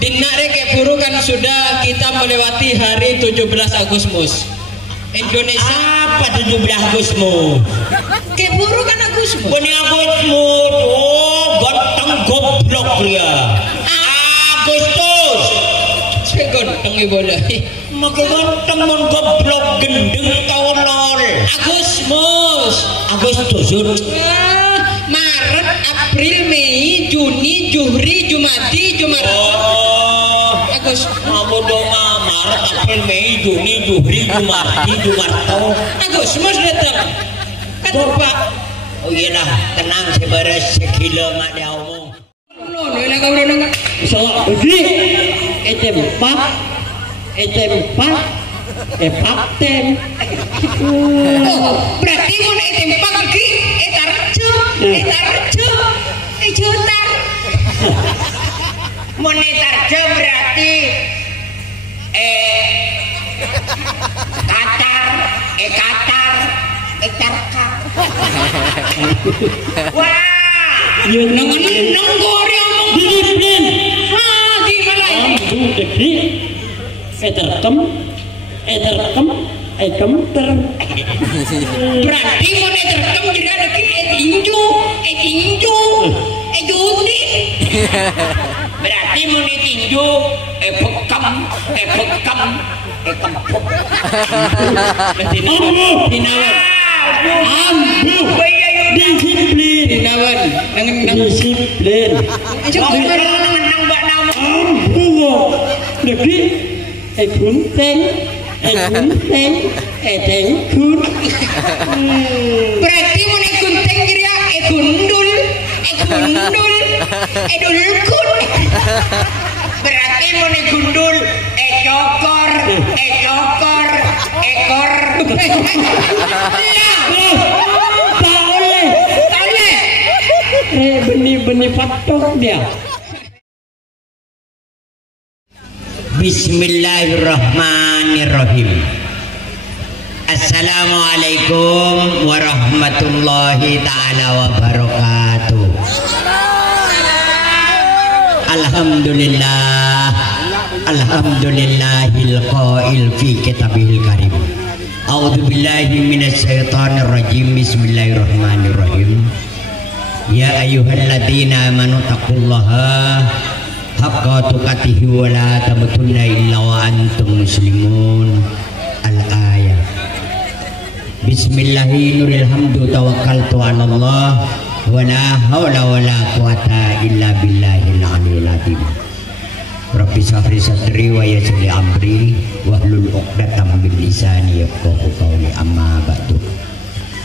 Dinare Keburu kan sudah kita melewati hari 17 Agustus. Indonesia apa 17 Agustus? Keburu kan Agustus. Bani Agustus, oh ganteng goblok dia. Agustus. Saya ganteng ibola. Maka ganteng mon goblok gendeng tolol. Agustus. Maret, April, Mei, Juni, Juli, Jumadi, Jumat. Agustus. Mau dong Maret, April, Mei, Juni, Juli, Jumadi, Jumarto. Agustus datang. Kan Pak. Oh iya lah, tenang seberes sekilo mak dia omong. Salah bagi etempak tem. Berarti mau etempak lagi etarjo ejutar. Monetarjo berarti katar. Wah, Yang Nenggori omong disiplin. gimana ini? Jadi eterkem ter. Berarti mau terkam jadi lagi tinju judi. berarti mau ditinju bekam. Disiplin. Dinawan Disiplin. Jadi bunteng kun. berarti mau gunting kira gundul kun. Berarti mau digundul ekor. Benih patok dia. Bismillahirrahmanirrahim. Assalamualaikum warahmatullahi ta'ala wabarakatuh. Alhamdulillahil qail fi kitabihil karim. A'udzubillahi minasyaitonir rajim. Bismillahirrahmanirrahim. Ya ayyuhalladzina amanu taqullaha haqqa tuqatih wa la tamutunna illa wa antum muslimun. Al-ayah. Bismillahirrahmanirrahim. Hamdu tawakkaltu 'ala Allah wa la haula wa la quwata illa billahil aliyil azim. Rabbi shrah sadri wa yassir li amri wahlul 'uqdatam min lisani yafqahu qawli. Amma ba'du.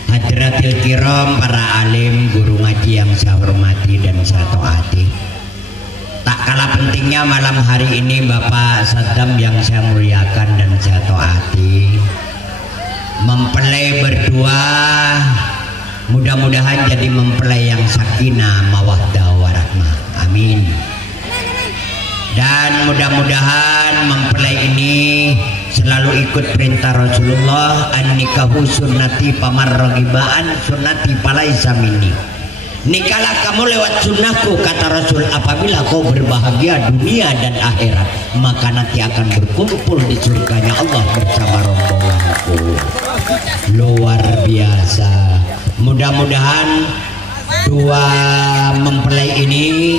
Hadratil kiram, para alim, guru ngaji yang saya hormati dan saya taati. Tak kalah pentingnya malam hari ini Bapak Saddam yang saya muliakan dan saya taati, mempelai berdua mudah-mudahan jadi mempelai yang sakinah mawaddah warahmah. Amin. Dan mudah-mudahan mempelai ini selalu ikut perintah Rasulullah, an-nikahu sunnati pamarrogibaan sunnati palaisa minni. Nikahlah kamu lewat sunnahku, kata Rasul. Apabila kau berbahagia dunia dan akhirat, maka nanti akan berkumpul di surganya Allah bersama rombonganku. Luar biasa. Mudah-mudahan dua mempelai ini,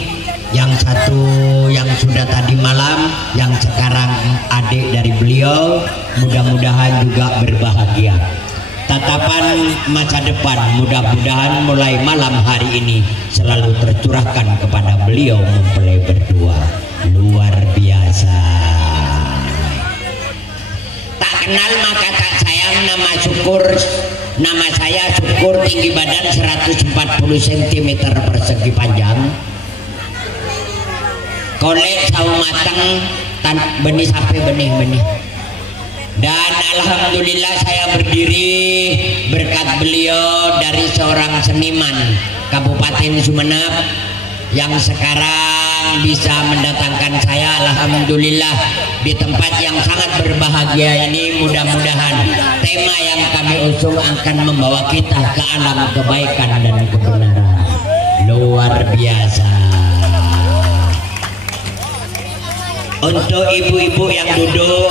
yang satu yang sudah tadi malam, yang sekarang adik dari beliau, mudah-mudahan juga berbahagia. Tatapan masa depan mudah-mudahan mulai malam hari ini selalu tercurahkan kepada beliau mempelai berdua. Luar biasa. Tak kenal maka tak sayang. Nama saya Syukur, tinggi badan 140 cm persegi panjang, kolek sawo matang, benih sampai benih. Dan alhamdulillah saya berdiri berkat beliau dari seorang seniman Kabupaten Sumeneb yang sekarang bisa mendatangkan saya alhamdulillah di tempat yang sangat berbahagia ini. Mudah-mudahan tema yang kami usung akan membawa kita ke alam kebaikan dan kebenaran. Luar biasa. Untuk ibu-ibu yang duduk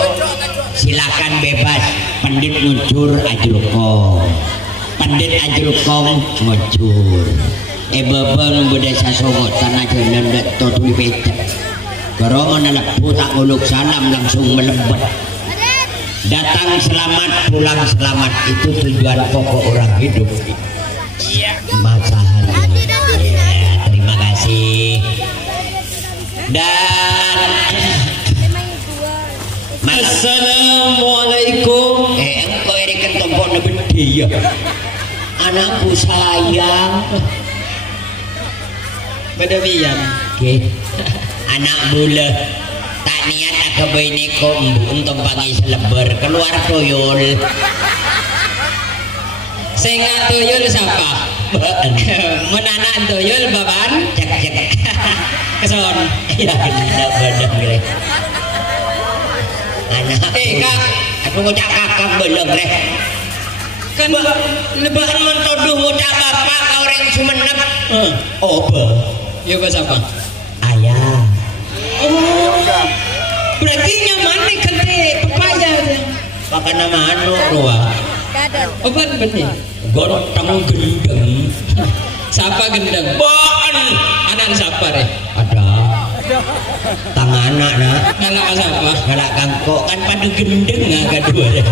silakan bebas. Pandit nguncur ajrukom, pandit ajrukom nguncur. Bebeng budaya songot tanah jalan totu beda. Kalau menelepu tak nguluk salam langsung melebat. Datang selamat, pulang selamat, itu tujuan pokok orang hidup. Masalah. Ya, terima kasih. Dan Assalamualaikum. engkau ini kan tompoknya gede ya. Anakku sayang. Pada biang. Oke. Anak bule tak niat agak ini kok untuk panggil selebar keluar toyol. Saya nggak tuyul siapa? Menanak tuyul baban. Cek cek. Keson. Ya tidak benar gile. Anak. Kak. Aku ngucap kakak belum leh. Kan Lebaran mentoduh ngucap bapak kau orang Sumenep. Oh ya bahasa apa? ayah. Oh. Berarti nyaman nih kente pepaya. Pakai nama anu ruang. Obat benih. Gontang gendeng. Siapa gendeng? Bon. Anak siapa deh? Ada. Tangan anak nak. Ngalak siapa? Ngalak kangkok kan pada gendeng agak dua deh.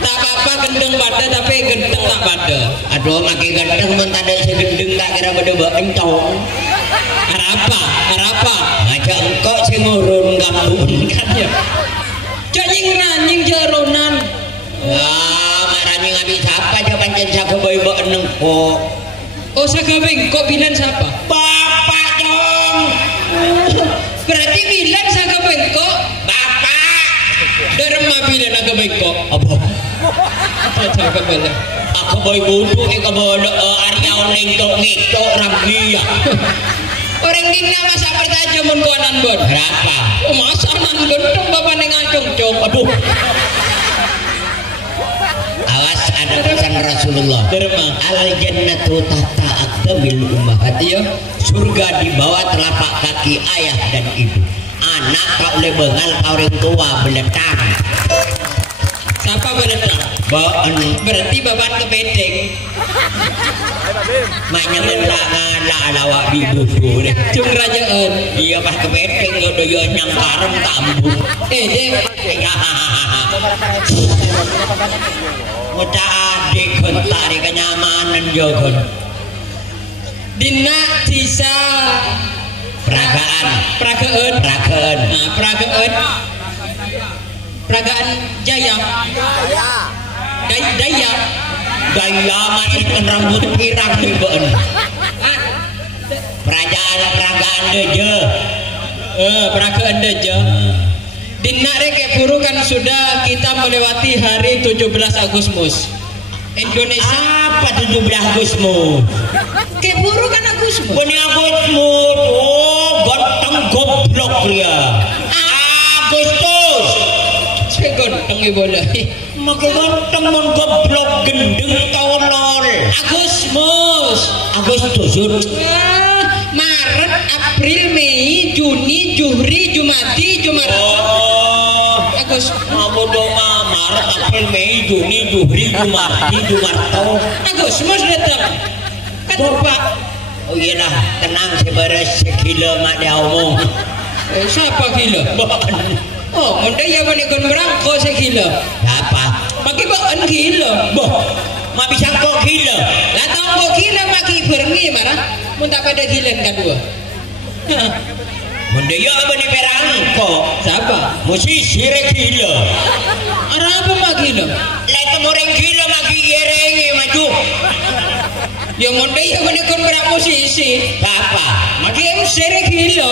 Tak apa gendeng pada tapi gendeng tak pada. Aduh makin gendeng mentah ada segendeng tak kira pada bencong. Harapa, harapa. Ngajak engkau sengurun gambun kan ya. Cacing ranjing jeronan. Wah, marani ngabi siapa aja pancen saku boy-boy nengkok. Oh saga bengkok bilan siapa? Bapak dong. Berarti bilan saga bengkok. Bapak. Derma bilan aga bengkok. Apa? Apa saga bilan? Aku boy budu ke bodo Arya nengkok rabia. Orang dina masa pertanyaan mun kuanan bon. Berapa? Oh masa nan gendong bapak neng acung-cung. Aduh. Awas ada pesan Rasulullah. Derma. Al jannatu tahta aqdabil ummahat. Iya. Surga di bawah telapak kaki ayah dan ibu. Anak kau boleh bengal kau orang tua beletang. Siapa beletang? Berarti bapak kepedeng. Maknya mendangan lah lawak di buku deh. Cung rajaan. Dia pas kepedeng udah dia nyang karem tambung. Dek. Muda adik kontari kenyamanan jogon. Dina tisa Peragaan. Pragaan. Peragaan. Nah, Pragaan Jaya. Daya. Gaya main rambut pirang nih bon. Peragaan deje. Pragaan Deja. Dina rek burukan sudah kita melewati hari 17 Agustus. Indonesia Apa 17 Agustus? keburu kan Agustus. Bani Agustus. Oh, ganteng goblok dia. Agustus. Saya ganteng ibu lah. Maka ganteng mon goblok gendeng tolol. Agustus. Maret, April, Mei, Juni, Juli, Jumati, Jumat. Oh, Agustus. mau dong Maret, April, Mei, Juni, Juli, Jumati, Jumarto. Agustus datang. Kenapa? Oh iyalah, tenang seberes sekilo mak dia omong. Siapa gila? Oh, munda ya menikun berangko segila. Apa? Pagi bahan gila. Boh, mak bisa kok gila. Lah tahu kok gila maki berni mana? Mun tak pada gila kedua. Munda ya apa ni perangko? Siapa? Musisi rek gila. Arah apa mak gila? Lah itu orang gila maki gerengi maju. Ya munda ya menikun berak musisi. Apa? Maki MC rek gila.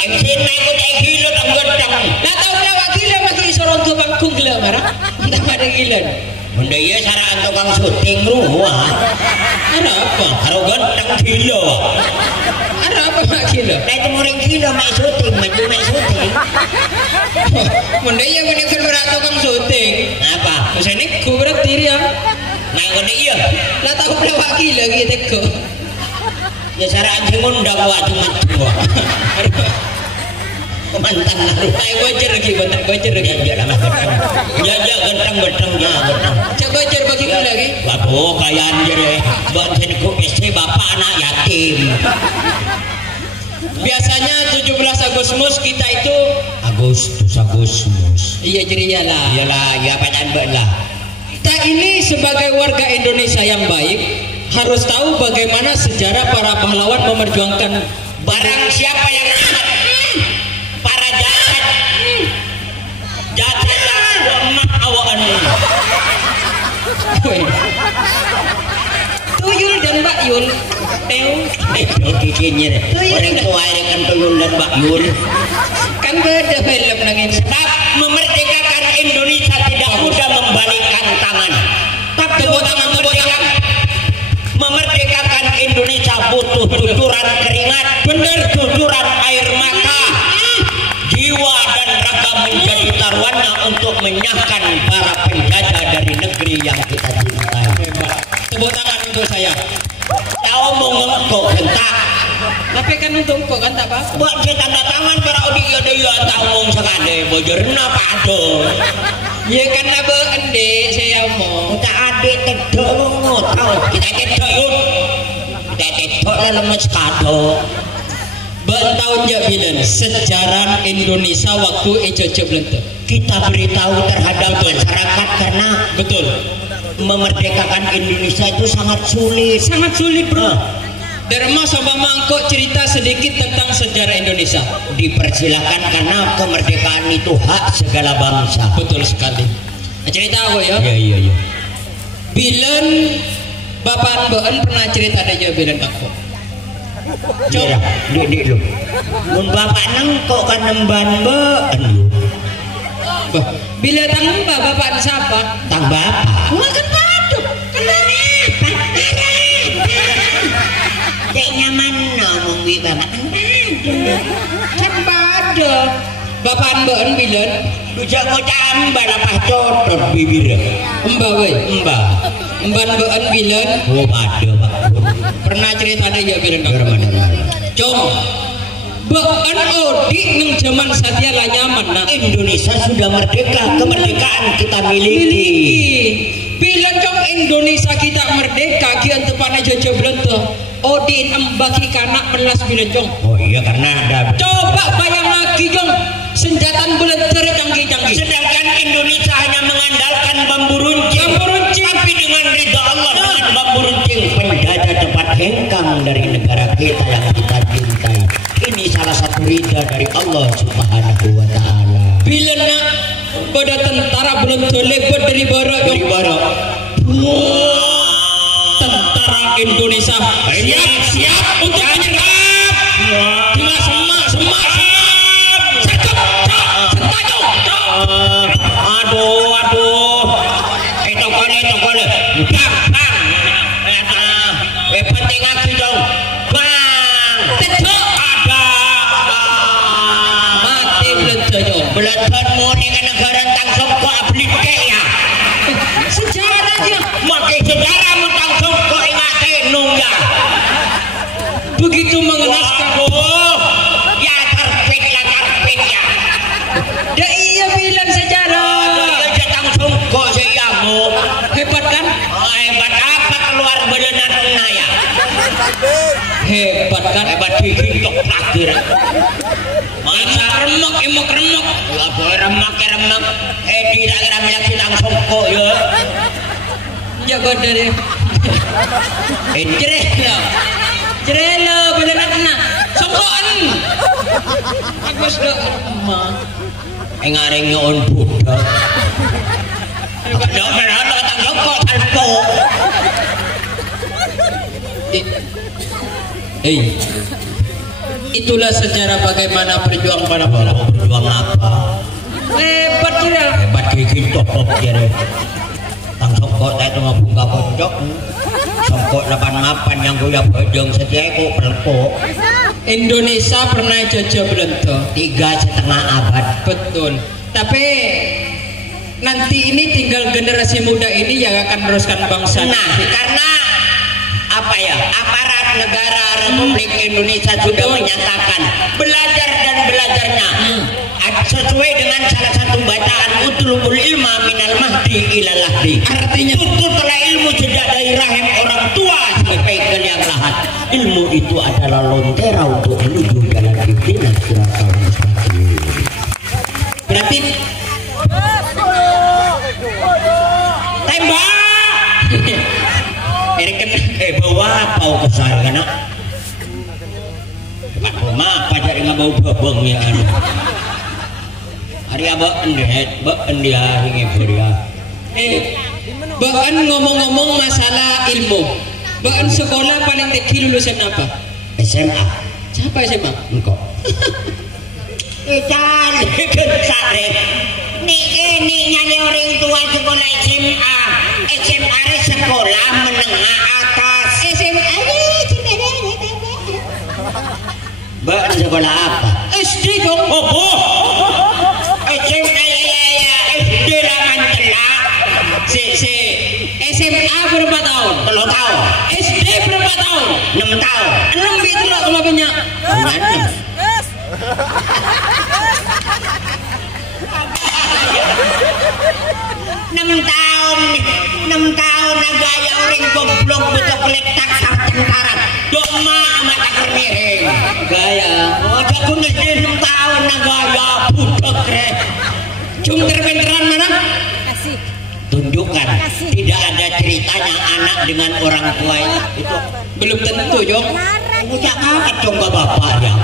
MC naikut gila tak ganteng. Lah tahu lawak gila maki sorong tu bangkung gila marah. Tak pada gila. Munda ya saraan tukang syuting ruah. Arah apa? Karo ganteng gila. Arah apa mak gila? Lah itu orang gila main syuting, maju main syuting. Munda ya menikun berak tukang syuting. Apa? Masa ini ku berarti ya. Main kode iya. Lah tahu lawak gila gitu kok. Ya saraan sing ngundang waktu macam. Mas antang naruh. Tak gocer lagi, tak gocer lagi. Ya lah genteng. Ya genteng ya genteng. Cak gocer bagi ku lagi. Waduh kayaan je deh. Buat ku istri bapak anak yatim. Biasanya 17 Agustus kita itu Agustus. iya ceria lah. Iyalah, ya padan lah. Kita ini sebagai warga Indonesia yang baik harus tahu bagaimana sejarah para pahlawan memperjuangkan Barang siapa yang amat para jahat lemah awaan. Tuyul dan Mbak Yul. Kikinya deh. Orang tua kan tuyul dan Mbak Yul. Kan beda film nangin. Sebab memerdekakan Indonesia tidak mudah membalikkan tangan. Tapi memerdekakan Indonesia butuh cucuran keringat, benar cucuran air mata, jiwa dan raga menjadi taruhannya untuk menyahkan para penjajah dari negeri yang kita cintai. Tepuk tangan untuk saya. Kau mau ngengkok hentak. Tapi kan untuk kok kan tak apa. Buat saya tanda tangan para adik ada yang tak ngomong sekali. Bojerna pado. Ya kan apa ende saya mau. Tak adik tedok tahu kita tedok yuk. Kita tedok lah lemes kado. Tahun bilan sejarah Indonesia waktu Ejojo Belanda. Kita beritahu terhadap masyarakat karena Betul. memerdekakan Indonesia itu sangat sulit. Sangat sulit bro. Derma sama mangkok cerita sedikit tentang sejarah Indonesia. Dipersilakan karena kemerdekaan itu hak segala bangsa. Betul sekali. Cerita aku ya. Iya. Bilen Bapak Mbeen pernah cerita ada juga bilen aku. Coba, dik lu. Mun bapak nengkok kan nemban Mbeen. Bila tang bapak siapa? Tang bapak. Wah kan padu. Kenapa? Deknya mana mungwi bapak tang Kan padu. Bapak Mbeen bilen. Bisa ngocam balapah cotot bibir. Mbak weh. Mbak Mbeen bilen. Oh ada pak. Pernah cerita ada ya bilen aku. Coba. Mbeen odik neng zaman Satya lah nyaman nak. Indonesia sudah merdeka, kemerdekaan kita miliki. Bila cong Indonesia kita merdeka, kian tepana Jojo Belanda. Odin embaki kanak pelas bila cong. Oh iya karena ada. Coba bayang lagi cong, senjatan Belanda canggih-canggih. Sedangkan Indonesia hanya mengandalkan bambu runcing. Tapi dengan ridha Allah dengan bambu runcing penjajah cepat hengkang dari negara kita yang kita cintai. Ini salah satu ridha dari Allah Subhanahu wa taala. Bila nak pada tentara Belanda lebat dari barat cong. Tentara Indonesia siap untuk menyerang. Dengan semak. Cakap. Aduh. Itu kole. Bang. Penting aku dong. Bang. Ada. Mati Belanda cong. Belanda mau dengan negara tangsung kok abli ya. Sejarah dia. Makai saudara mentang kok ingat tenung ya. Begitu mengenaskan. Ya karpet ya. Dah iya bilang sejarah. Dia tangsung kok seyamu. Hebat kan? Hebat apa keluar beneran ya? Hebat kan? Hebat dihitung terakhir. Masa Emok remok. ya boleh remak. Tidak kira milak si tangsung kok ya. Jago dari. Jerelo beneran kena. Songkoan. Agus dok. Ngareng nyon budak. Ada beneran tangsung kok talpo. Itulah sejarah bagaimana perjuangan para pahlawan. Berjuang apa? Hebat dia. Hebat gigi top kira. Tangsung kok tak itu bunga pojok. Songkok 88 yang gue bojong setia kok pelpok. Indonesia pernah jajah Belanda 3,5 abad. betul. Tapi nanti ini tinggal generasi muda ini yang akan meneruskan bangsa. Nah, karena apa ya? Aparat negara Republik Indonesia sudah menyatakan belajarnya sesuai dengan salah satu bacaan utlubul ilma minal mahdi ilal lahdi. Artinya tuntutlah ilmu sejak dari rahim orang tua sampai ke liang lahat. Ilmu itu adalah lontera untuk menuju jalan pimpinan siratal mustaqim. Berarti tembak. Bawa bau kesal kan? Pak rumah apa jadi nggak bau babong ya? Hari apa dia ingin dia. Bahkan ngomong-ngomong masalah ilmu, bahkan sekolah paling tinggi lulusan apa? SMA. Siapa SMA? Engkau. Ikan sare. Ini nyari orang tua sekolah SMA. SMA sekolah menengah atas. SMA Mbak sekolah apa? SD dong. Oh, SMA ya SD lah mancelak. SMA berapa tahun? 3 tahun. SD berapa tahun? 6 tahun. 6 itu lah kalau banyak. 6 tahun gaya orang goblok betul letak sartengkaran doma amat kermeheng Gaya. oh jago ngisi 6 tahun gaya budak re Cung terbenteran mana? tunjukkan tidak ada ceritanya anak dengan orang tua itu Belum tentu, Jong. ucap kaget coba bapaknya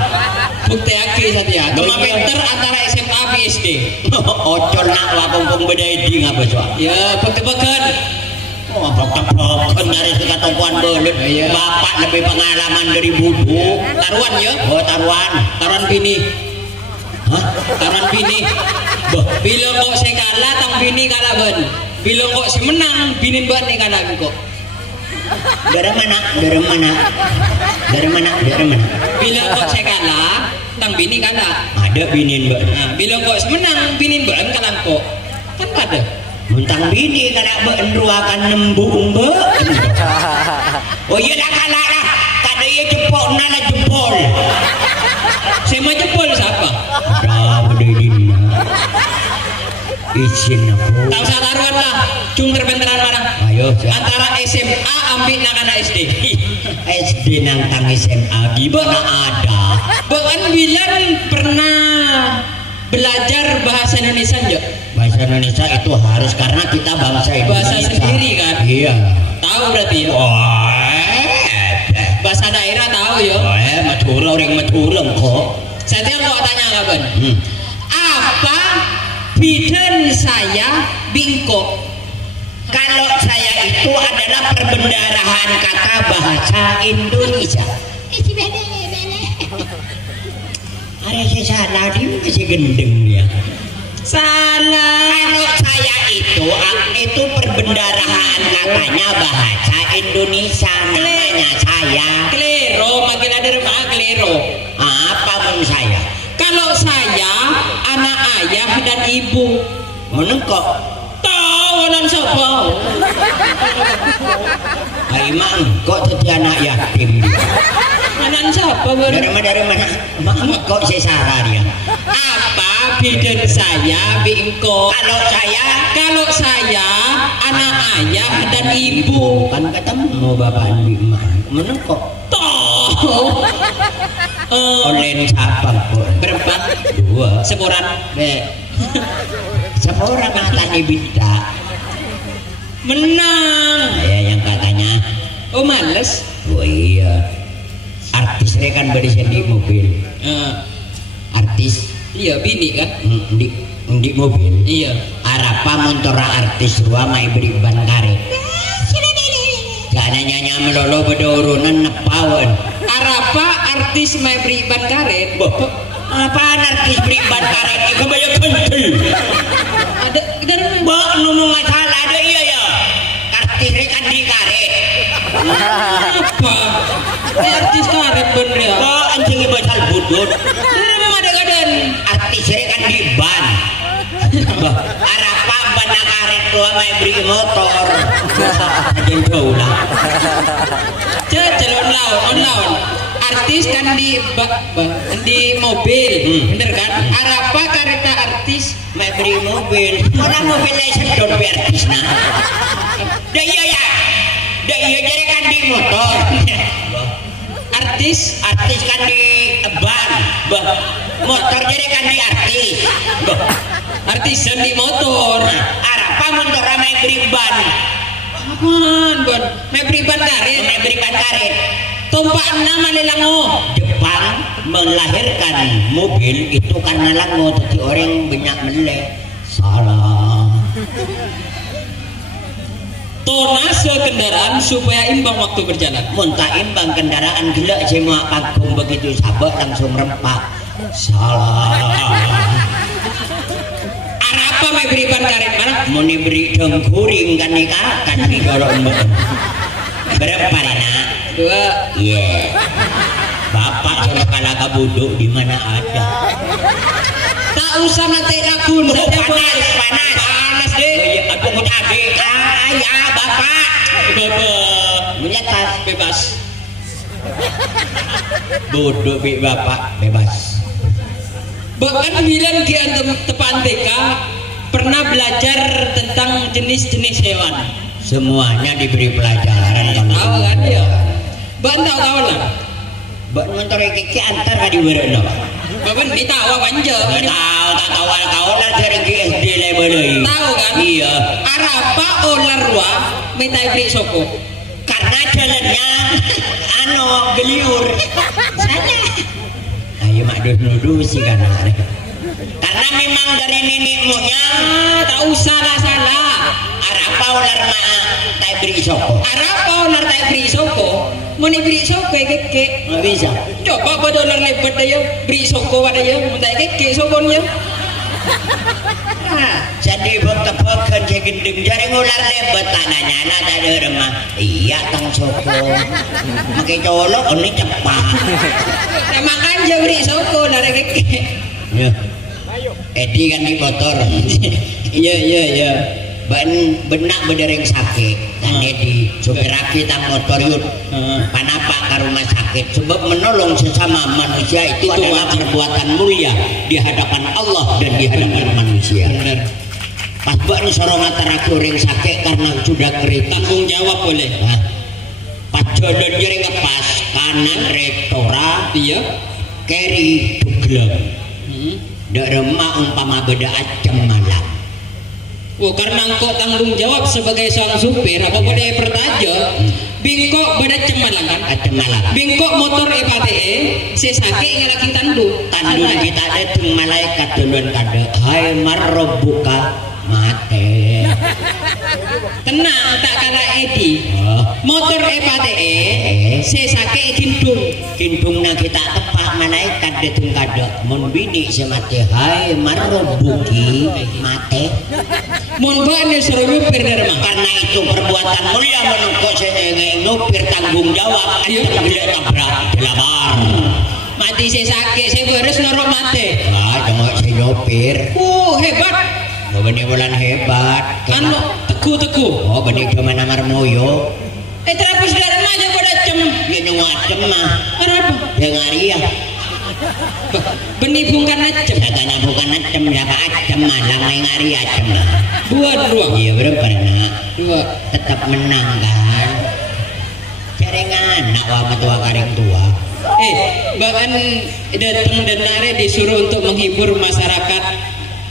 Bukti aki saja. Cuma pinter antara SMA sama SD. ocol nak wakumpung beda ini ngapa soal Ya, bukti-bukti. oh bak-bak nyari sekat tumpuan belut Iya. bapak lebih pengalaman dari bubu Taruhan ya? oh taruhan Taruhan bini. hah Taruhan bini. Bila kok saya kalah, tang bini kalah ben. Bila kok saya menang, bini ben nih kalah kok. dari mana Bila kok saya kalah, tang bini kalah. ada binin mbak Nah, bila kok saya menang, bini ben kalah kok. Kan ada. muntang bini kada mbak akan nembung mbak oh iya lah kalah lah kada iya jempol nala jempol Saya mau jempol siapa? ada bedina izin aku Tahu saya taruhan lah. Cung terbenteran barang. ayo Antara SMA ambil nak anak SD. SD nang tang SMA gimana ada Bahkan bilang pernah belajar bahasa Indonesia enggak? bahasa Indonesia itu harus karena kita bangsa Indonesia Bahasa sendiri kan? iya Tahu berarti ya? Bahasa daerah tahu ya? Madura orang Madura kok Saya kok tanya kapan? hmm. Apa bidan saya bingkok? Kalau saya itu adalah perbendarahan kata bahasa Indonesia. Ada saya salah dia masih gendeng dia. Salah. Kalau saya itu perbendarahan katanya bahasa Indonesia namanya saya. Klero, makin ada rumah klero. Apa pun saya? Kalau saya anak ayah dan ibu. Menengkok. Tahu anak siapa? Emang kok jadi anak yatim? Anak siapa? Dari mana? Mak kok saya salah dia? Apa bidan saya bingkok? Kalau saya anak ayah dan ibu. Kan ketemu bapak dan emak. Menengkok. Tahu. Online siapa kok? Berempat. 2 Sekoran. Seorang katanya bida. Menang. Saya yang katanya Oh males. oh iya artisnya kan berisi di mobil artis Iya bini kan. di mobil Iya. arapa montora artis ruang mai beri ban karet karena nyanyi melolo bedurunan nepawan Arapa artis mai beriban karet. apaan artis beri ban karet itu banyak kentil Ada dari mana? mbak ngomong salah ada iya ya artisnya kan di karet Apa? Artis karet bener ya. mbak anjingnya basal budut Dari mana ada gadan? artisnya kan di ban arapa ban karet tua main beri motor aja jauh lah Jalan laun. Artis kan di mobil, bener kan? Arapa kereta beri mobil. Mana mobilnya sedot artis nah. Dah iya ya. Dah iya jadi kan di motor. Artis kan di ban. Motor jadi kan di artis. Artisan di motor. Apa motor ramai beri ban. Apaan ban? May beri ban karet. Ramai beri ban karet. Tumpaan nama lelango. Jepang melahirkan mobil itu karena lango tapi orang banyak melek. Salah. Tonase kendaraan supaya imbang waktu berjalan. Muntah imbang kendaraan gila semua panggung begitu sabak langsung rempak. Salah. Arapa may beri ban karet mana? Mau diberi dengkuring kan nikah kan didorong. Berapa Rena? 2. Iya. Bapak sama kalaga buduk di mana ada. Tak usah nanti lagun. Panas deh. Aku mau cabe. Ayah bapak. Punya tas Bebas. buduk bapak bebas. Bahkan bilang di depan TK pernah belajar tentang jenis-jenis hewan. Semuanya diberi pelajaran. Tahu kan ya? Bahkan tahu lah. Bak motor kiki antar ka di beureuh. Bahkan ditawa panja. Tahu lah dari SD level deui. Tahu kan? Iya. Arapa olarwa minta beri soko. Karena jalannya geliur. Sana. Ayo mak nuduh sih kan. Karena memang dari nenek moyang Tak usah lah salah. arapa ular mak tak beri soko. Arapa olar tak beri soko. Mau beri soko keke. Nggak bisa. Coba pada olar lebat aja beri soko ada ya. Minta keke sokonya. Jadi tebak-tebakan saya gendeng jari ngular lebat tak nanya tak ada remah. Iya kang soko. Makai colok ini cepat. Makan aja beri soko dari keke. Ya. Edi kan di motor. Iya. Benak bedereng sakit. Dan Edi supir aki tang motor yud. Panapa ke rumah sakit. Sebab menolong sesama manusia itu adalah perbuatan mulia di hadapan Allah dan di hadapan manusia. Benar. Pas bak ni sorong antara orang sakit karena sudah kereta. Tanggung jawab boleh. Nah, pas jodoh jering ngepas kanan rektora Iya. keri duglang. Dak remah umpama beda acem malam. Oh, karena engkau tanggung jawab sebagai seorang supir, apa boleh pertaja? Bingkok pada cemalan kan? Acem malam. Bingkok motor EPTE, si sakit ngelaki tandu. Tandu kita ada tung malaikat duluan kada. Hai marrobuka mate. Tenang, tak kalah Edi. Oh. Motor EPTE, si sakit kintung. Kintungna kita tepak malaikat detung kada. Mun bini semate hai marrobuki mate. Mun bani suruh nyupir dari rumah. Karena itu perbuatan mulia menungkok nyupir tanggung jawab. Ayo gila tabrak delabar. Mati si sakit, saya beres norok mati. Wah, jangan saya nyopir. Hebat. Oh, benih bulan hebat. Anu teku. Oh, benih cuma namar moyo. Terapus dari rumah aja pada cem. Ya nyunggu acem mah. Kenapa? Ya ngari ya. Benih bungkan acem. Katanya bukan acem, ya pak acem mah. Lang ngari acem lah. 2. Iya berapa nak? 2. Tetap menang kan. Jaringan nak wama tua karing tua. Bahkan datang dan nare disuruh untuk menghibur masyarakat,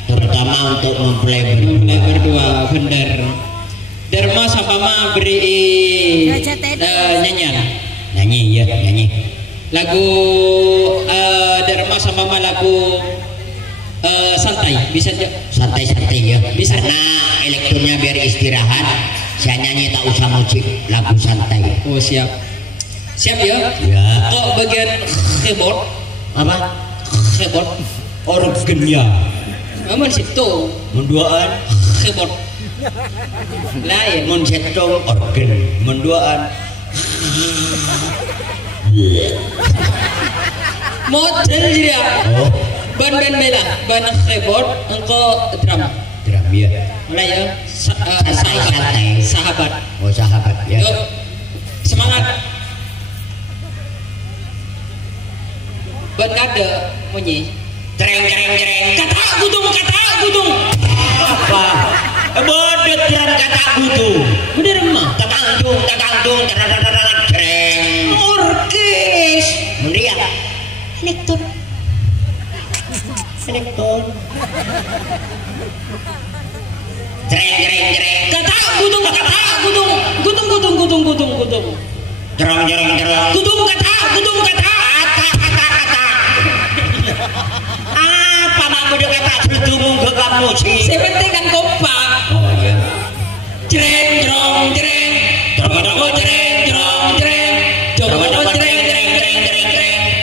Terutama untuk mempelai berdua, bener. Dharma sama beri nyanyian. Nyanyi ya nyanyi. Lagu Dharma sama lagu santai bisa aja. Santai-santai ya. Bisa. Karena elektronnya biar istirahat. Saya nyanyi tak usah musik lagu santai. Oh siap ya. Ya. Kok bagian keyboard Apa? keyboard Organnya. Aman situ Menduaan. keyboard lain. Mun setong organ. Menduaan. Model dia. Oh, Ban bela, ban keyboard, engkau drum. drum ya. Mulai ya, Santai. sahabat. Oh, sahabat ya. Yuk, semangat. Ban kada bunyi. Jreng jreng jreng. Kata gudung. Apa? Bodot jreng kata gutung. Bener mah. Tatangdung jreng. Orkes. Mendia. Elektor. Jreng jreng jreng. Kata gudung. Jreng jreng jreng. Gudung kata. Apa mak kudu kata sedumung ke kamu sih? Sepenting kan kompak. Oh iya. Jreng jrong jreng.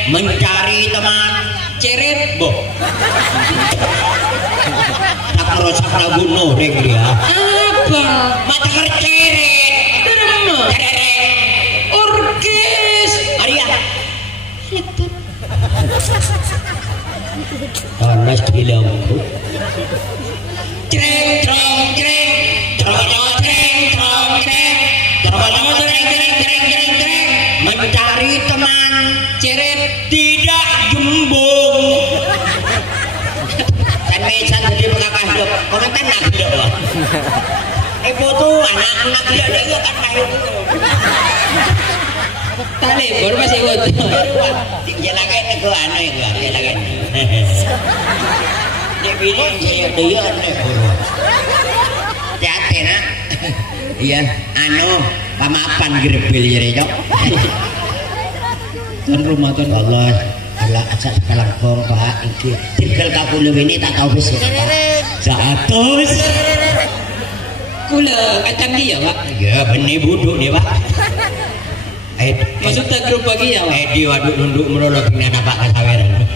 Mencari teman. Ceret. Boh. Tak merusak lagu no deh dia. Apa? Mata kerceret. Bener mah. Orkes. Arya. Elektor. Panas bilangku. Jreng jrong jreng. Mencari teman. Ceret. Tidak gembung. Kan mesan jadi pengakah hidup. Komentar nak hidup. Ibu tuh anak hidup dia kan kayak gitu. Tali baru masih utuh. Jalakan itu anu itu jalakan. Dia bilang dia anu. Hati nak. Iya, anu pamapan gerbel ya Cok. Kan rumah tuh Allah ala asal kalangkong Pak iki tinggal kapuluh ini tak tahu wis ya Pak 100 kula kacang dia Pak. ya benih buduk nih Pak Maksudnya grup lagi ya Pak. di waduk nunduk merolo pingin apa kasaweran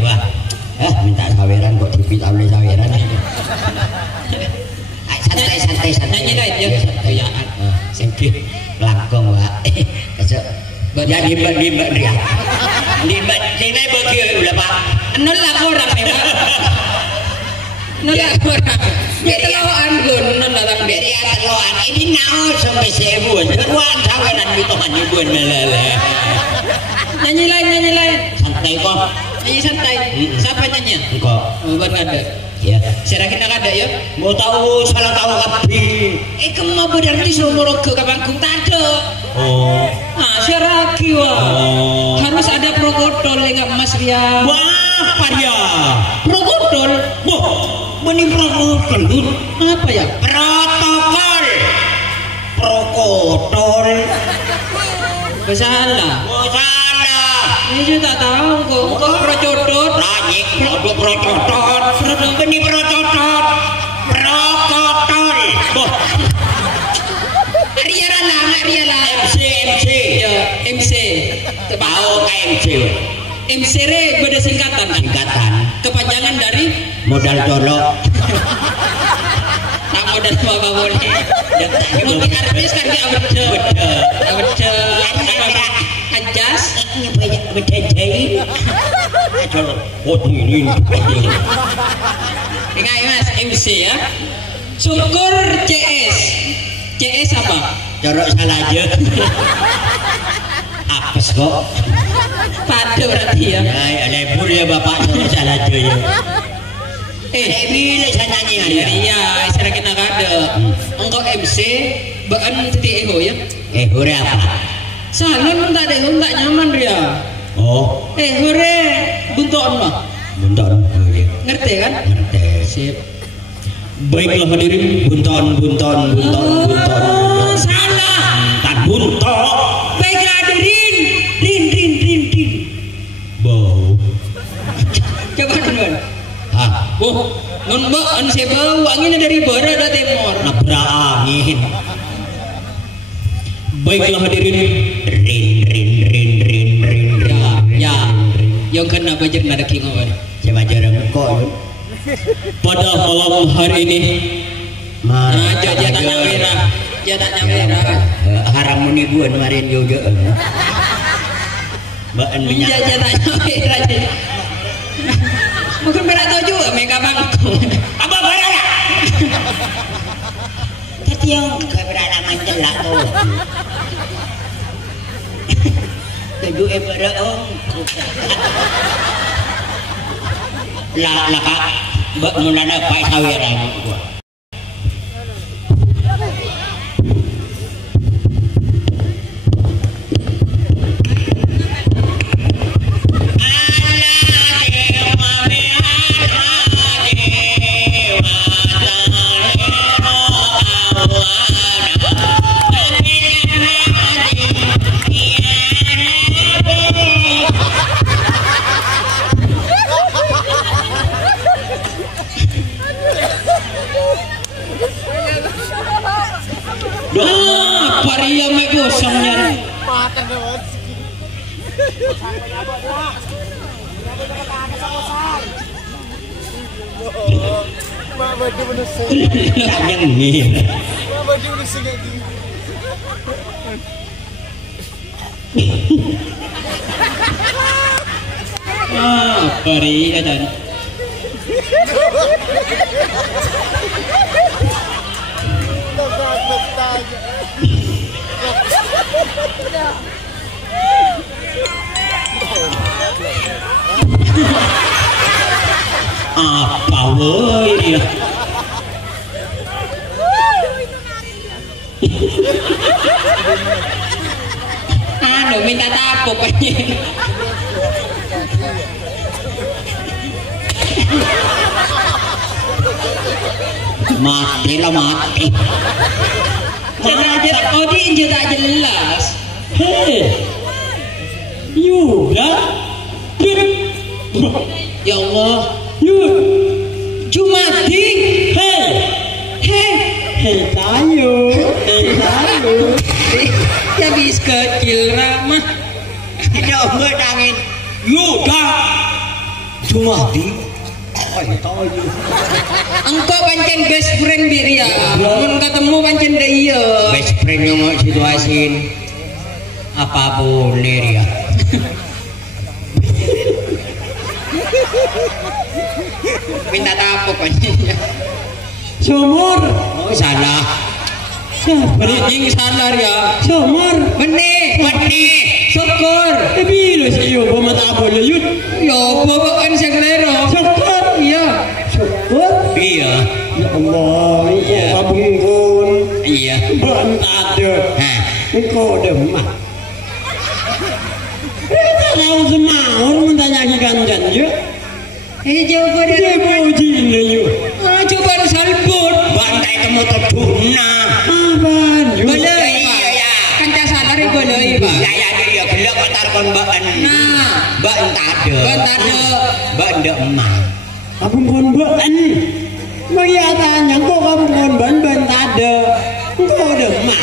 wah minta saweran kok dipita oleh saweran santai Nyanyi dah ya. ya singkih langkong Pak besok ya dimbak dia dimbak sini bagi udah Pak Nol lah orang nih Pak. Nol lah orang. Dia teloan gun nol datang dia. dari teloan ini naon sampai sebuan teruan saweran bitohan ibuan melele Nyanyi lain. santai kok Nyanyi santai. Siapa nyanyi? kok Bukan ada. ya Saya kira ada ya. mau tahu salah tahu kapi Kamu mau berarti seumur ke panggung tado. oh Nah, seraki wah. Harus ada prokodol ya Mas Ria. wah paria Prokodol. wah benih protokol Apa ya? protokol Salah. oh salah Ini juga tak tahu kok procodot. Ranyik, produk protokol, benih protokol, protokol. Boh, Ria lah. MC. Ya, MC. Tahu KMC, MC re beda singkatan kan? singkatan. Kepanjangan dari Modal colok. tak modal apa boleh. Mungkin artis kan dia beda. Ajas. Beda-beda. Oh ini. Ingat Mas, MC ya. Syukur CS. CS apa? Corok salah aja. Apes kok. Pada berarti ya. Ya, lebur ya bapak corok salah aja ya. Bila saya nyanyi ya. Iya, istilah kita kada. Engkau MC, bahan titik ego ya. Hore apa? Salon tak ada, tak nyaman dia. Oh, Hore buntuan mah. bunton. Oh, iya. Ngerti kan? Ngerti. Sip. Baiklah hadirin, bunton. Salah. Tak buntok. Baiklah hadirin. Rin. Bau. Coba duluan. Hah? Oh, non mbak, saya bau anginnya dari barat dan timur. Nabrak angin. Baiklah hadirin. Rin. Ya. Yang kena bajar nada king apa? Coba jarang kok. Pada malam hari ini. Nah, jatahnya merah. Haram muni buan kemarin juga. Baan minyak. Jatahnya merah. Mungkin berat tahu juga mereka bangku. Apa barang? Ketiong kayak beralaman celak tuh. Tujuh barang. lah kak mbak mulana Pak Sawiran gua. Paria me gosongnya. Yang ini. Paria dan. Apa woi? Anu minta tapuk aja. Mati lah mati. Cerita Odin juga tak jelas. Hei, Yuda, Ya Allah, Yud, Jumadi. hei tayo. Ya bis kecil ramah. Tidak ngedangin. Yuda. Jumadi. Oh tahu. Engkau pancen best friend Biria. Mun ketemu pancen deh iya. Best friend yang mau situasin. Apa boleh ya? Minta tapuk pancen. Sumur, Oh salah. Berijing salar ya. sumur. Benih. Syukur. Bilo siyo pemata boleh Yud. Ya bawakan seklero. Syukur, Iya. syukur. Iya. Ya Allah, Ya. kabungkun. Iya. Bantade. Hah. Engkau demah. Kita tahu semua mentanya ganjan je. Coba Dia puji le Yud. coba salbut. Bantai temu tuna. Apaan Yud? Boleh. Iya ya. Kanca salar boleh Pak. Ya dia gelak kotar kon baen. Nah. Baen tade. Baen tade. Baen de emak. Kabungkun ben. Mengiatanya kok kabungkun ben tade. Engkau demah.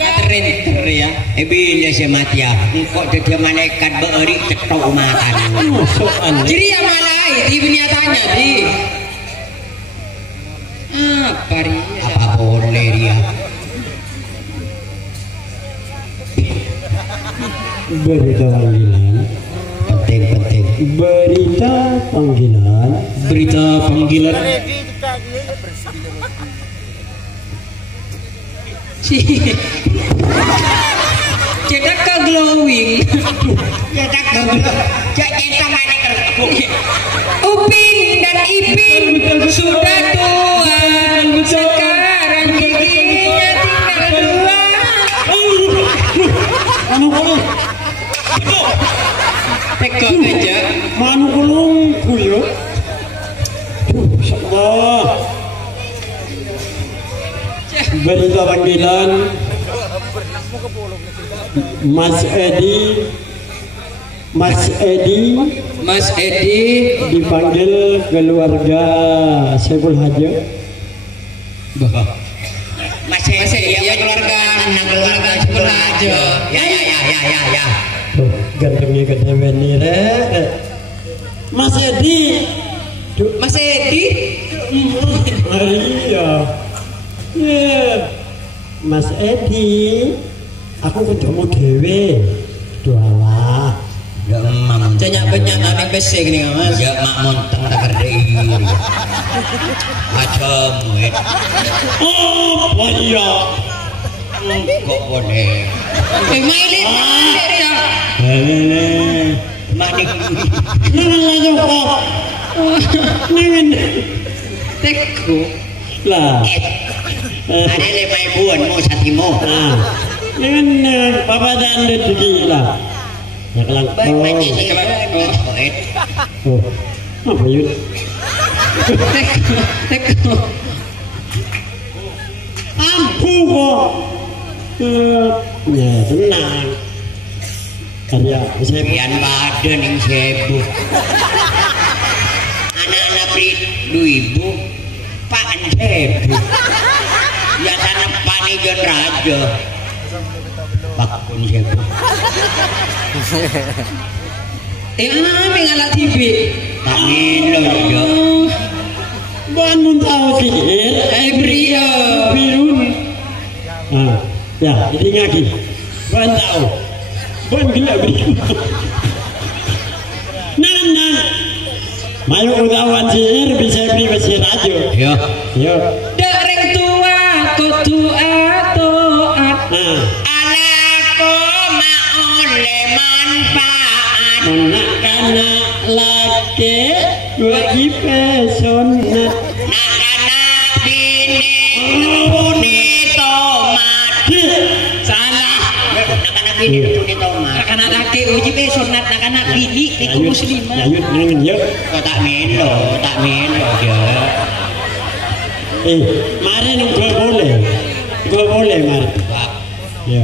Keren ya. Bila saya mati ya. Engkau jadi malaikat berik cetok makan. Soal. Jadi yang malai di nyatanya di. Apa Ria? Apa boleh dia? Berita panggilan. Penting. Berita panggilan. Berita panggilan. Cedak ke glowing. Cetak dulu. Cetak mana kerbu? Upin dan Ipin sudah tua. Sekarang giginya tinggal dua. Anu kulung. Tekok aja. Manu kulung kuyo. Allah. Berita panggilan. Mas Edi dipanggil keluarga Saiful Haji. Masih Ya keluarga sebelah aja. Ya. Tuh, gantengnya kedemen nih Mas Edi. Mas Edi. Iya. Mas Edi. Aku ketemu Dewi. Doalah. Ya emang. Banyak nang besek nih Mas. Ya mak monteng tak kerdeir. Macam wet. Oh, iya. Kok boleh. Mailin ya. Manik. Nangan lagi kok. Nangan. Teko. Lah. Ada 5.000-an mau satimo. Nah. Nangan papa dandut gila. Ya kelang. Baik Oh. Apa yun? Teko. Ampu kok. Ya tenang. Karya saya Pian badan yang sibuk. Anak-anak beri 2.000 Pak sibuk. Ya sana pani John Raja. Pak pun sibuk. Mengala TV. Tak minum jo. bukan mun tahu sihir. Brio. Birun. Ah, ya jadi ngaki. Bukan tahu. Bukan gila birun. Nan. Mayu utawan sihir bisa beri mesir aja. Ya. Yo. Dereng tua kudu atoat. Nah, Alako maoleh manfaat. anak-anak laki bagi pesonat. Anak-anak bini buni tomat. Salah. Anak-anak bini buni tomat. Anak laki uji sunat anak bini niku muslimah. Yayut nengen yo. Kok tak melo ya. Mari gua boleh mari. Pak, Ya.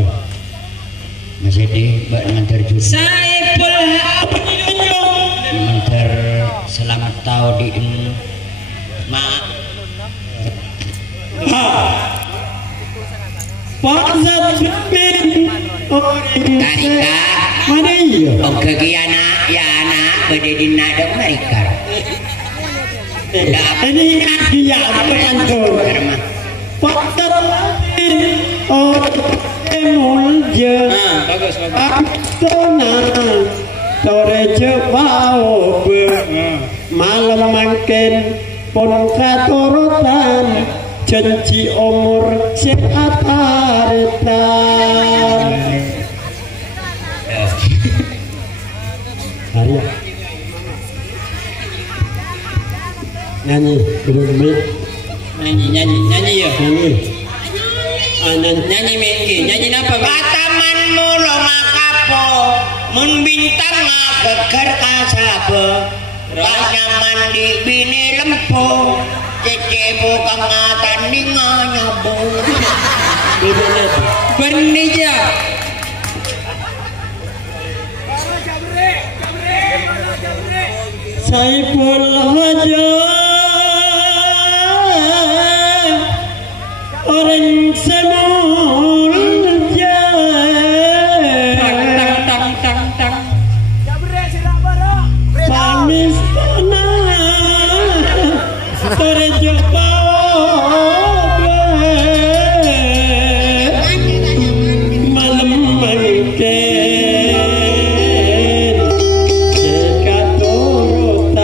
masih di mbak mentar juri. Saipul Haq. Mentar selamat tahu di ma. Pasat bin Tarika. Mari yo. Oke anak ya anak bededina dong mereka. Ini dia kantor. Karena Pasat bin emulja. Bagus. Aksana sore jebao malam mangken pun katorotan janji umur sehat aretan. Hari nyanyi belum mik Nyanyi ya. nyanyi Nyanyi apa, Pak? Pataman mulo makapo mun bintang geger kasabe nyaman di bini lempo cecebu kangatan di nganyabu Bernija. Saiful Haja orang semulja Tang. manis tanah Torejo malam mangken sekaturutan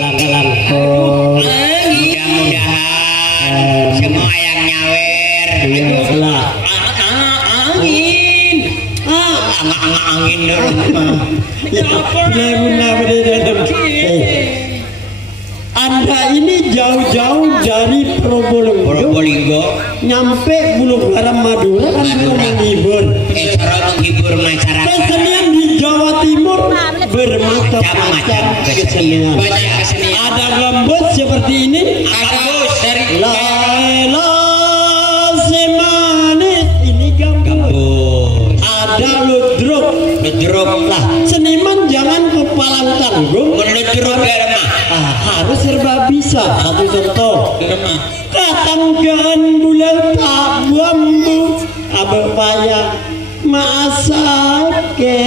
Langkah-langkah. Mudah-mudahan semua yang nyawer Angin. angin dulu. Anda ini jauh-jauh dari Probolinggo nyampe Bulu Garam Madura kan belum menghibur. Cara menghibur masyarakat. Kesenian di Jawa Timur bermacam-macam kesenian. Banyak kesenian. Ada gambus seperti ini. Gambus dari Laila semanis ini gambus. Ada ludruk. Lah seniman jangan kepalang tanggung. Ludruk Harus serba bisa. Satu contoh. Katangkan bulan tak bambu abang payah masake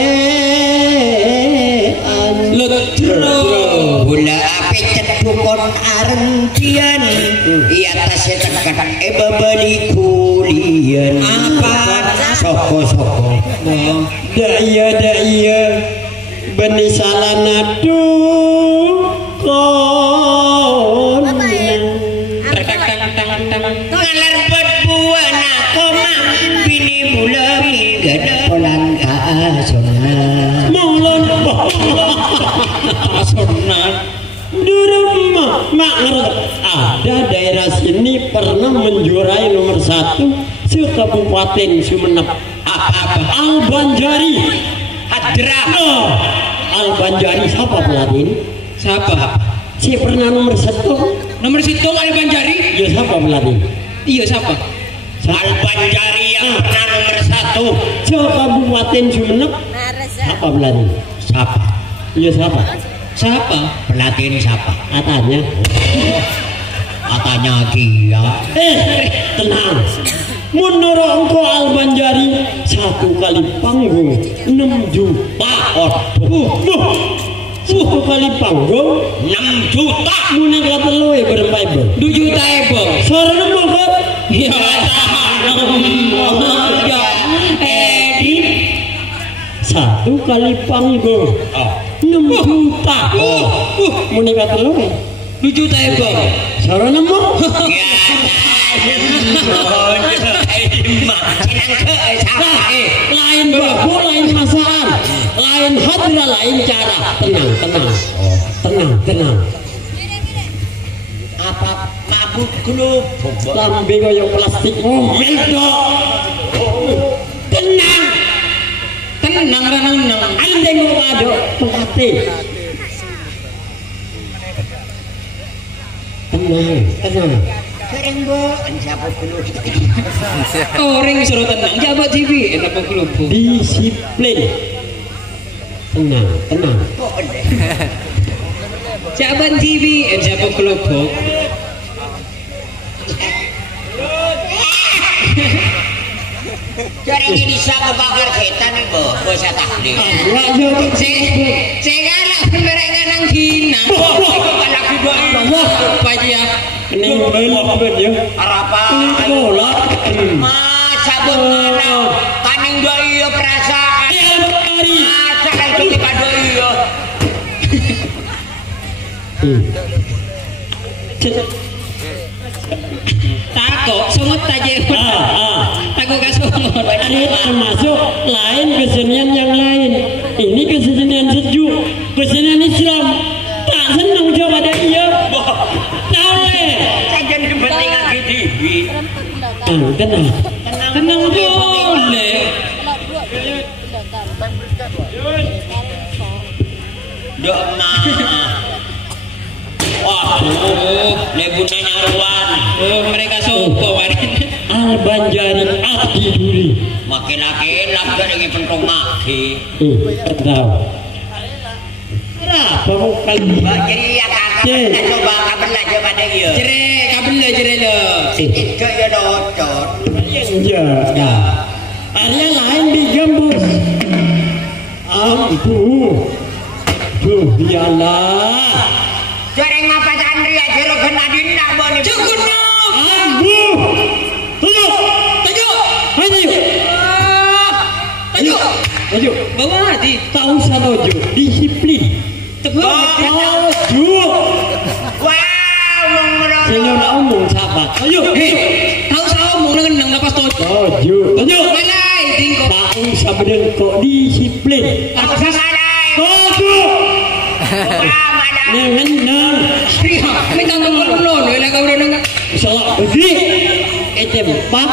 ludruk gula api cedukon arentian iya tasnya tekan beli kulian apa soko daya benih salanadu kon ngalar buana koma bini mula minggat polan kaasongan mulon asonan durumah mak ada daerah sini pernah menjuarai nomor 1 se-Kabupaten Sumenep. Apa? Al-Banjari Hadra Al-Banjari siapa pelatih? siapa? Si pernah nomor 1 Nomor situ Al-Banjari. ya siapa pelatih? Iya siapa? Al-Banjari yang pernah nomor 1 se-Kabupaten Sumenep apa pelatih? siapa? Iya siapa? Siapa? Pelatih siapa? Katanya Kia tenang menurut engkau Al-Banjari 1 kali panggung 6 juta orang 1 kali panggung 6 juta muni kata lu berempat 2 juta ebo. suara nama kan Ya Edit 1 kali panggung 6 juta muni kata lu 2 juta ebo. suara nama lain babu lain masalah lain hadra lain cara tenang apa mabuk klub lambe kaya plastik mobil dok tenang anda mau kado pelatih tenang sering bu siapa klub Orang suruh tenang. Jabat TV. Enak kelompok. disiplin tenang Jabat TV. Siapa kelompok? Jadi ini bisa ngebakar setan nih bu bisa taklid Saya galak mereka nang hina. Galak dua apa dia? ini mobil ya harapan bola cabut mana kaning dua iya perasaan masa kan itu di padu iya Takut, sungut aja. Takut kasungut. ini termasuk lain kesenian yang lain ini kesenian sejuk kesenian Islam tak senang coba ada iya saja kepentingan TV Tenang boleh. dok mah wah lebuna nyaruan Mereka sopo warin. Al-Banjari abdi duri makin laki-laki dengan pentung maki tahu apa bukan jadi ya kakak coba coba deh iya Jere, kabel lo. sedikit ya docot ya ada lain di gambus tuh iyalah jadi ngapa Andri ya jero kena dinda boni Cukup no. Tajuk Bawa hati. tahu sanojo disiplin Tajuk. Wow, nomor. Senyor omong sahabat. Ayo. Tahu saya omong dengan nang pas tajuk. Tajuk. Malai tingko. Tahu sabden kok disiplin. Aku samalai. Tajuk. Dengan nang. Minta nomor ulun, wala ka udah nang. Salah begini. Etempat.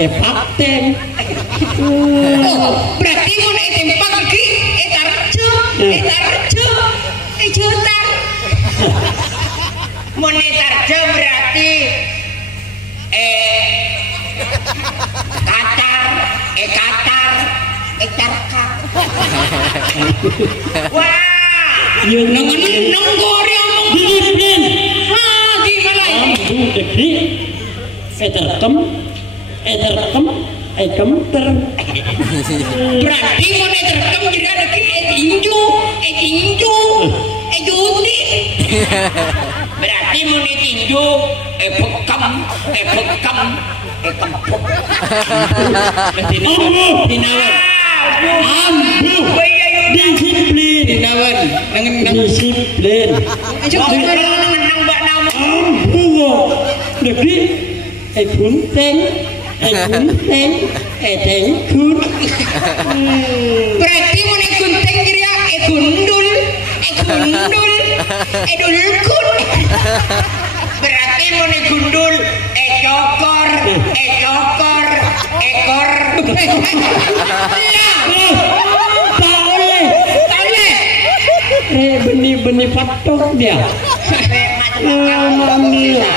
Pakten. Oh, berarti mau naik tempat lagi, jutar. Monetarja berarti Katar. Wah, Nang gori omong. Disiplin. Di malai. Dekri. Eterkem. Berarti mau naik terekam jadi ada tinju. Juti. berarti mau ditinju bekam. Disiplin. Dinawan. Nang Disiplin. Nang mbak nama. Ambu. Dekri. Bunten. Tengkun. berarti mau naik gunting jadi gundul. Dulkun. Berarti mau digundul ekor. Tak oleh. Benih patok dia. Alhamdulillah.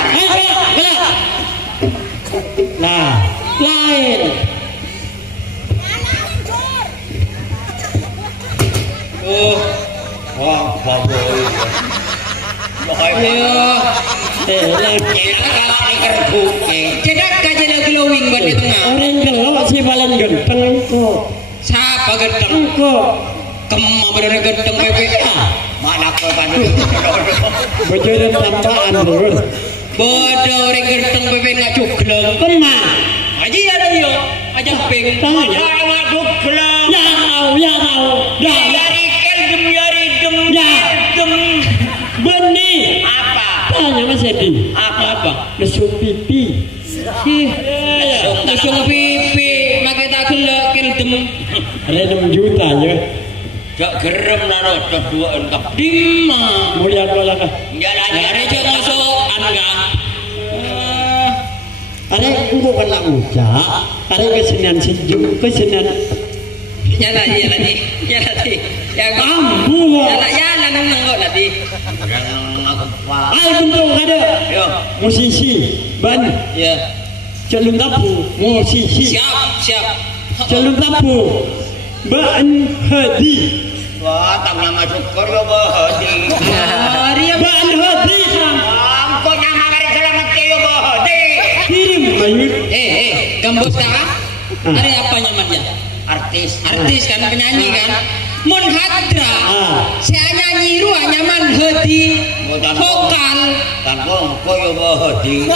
Nah, lain. Cedak kaja lagi glowing ban di tengah. Orang gelap si paling ganteng kok. Siapa ganteng? Kok Kemah bener ganteng bebek. Mana kau kan? bocoran tambahan dulu. Bodoh orang ganteng bebek nggak cukup. Pernah. Aja ada yo. Aja peng. Tanya. Ya tahu. Dah. Benih. Apa? Tanya Mas Edi. Apa? Lesung pipi. Langsung pipi. Makai tak gelak keldem. Ada 6 juta ya. Gak gerem naro dua engkap. Dima. Mulia bola kah? Jalan Rejo masuk anga. Ada itu kena muda. Ada kesenian sejuk, kesenian Jalan. Ya ambu. Jalan nang kok tadi. Ay bentuk ada. Yo. Musisi, ban, Ya. celung tapu, musisi, Siap. celung tapu, ban hadi, Wah, tangnya masuk kerja bahadi. Hari yang ban hadi, Kok nama kari selamat kayo bahadi. kirim bayut, gambut tak? Hari apa nyamannya? Artis. Artis kan penyanyi kan? Mun hadra. Saya nyanyi ruah nyaman hadi. Vokal. Tangkong koyo bahadi.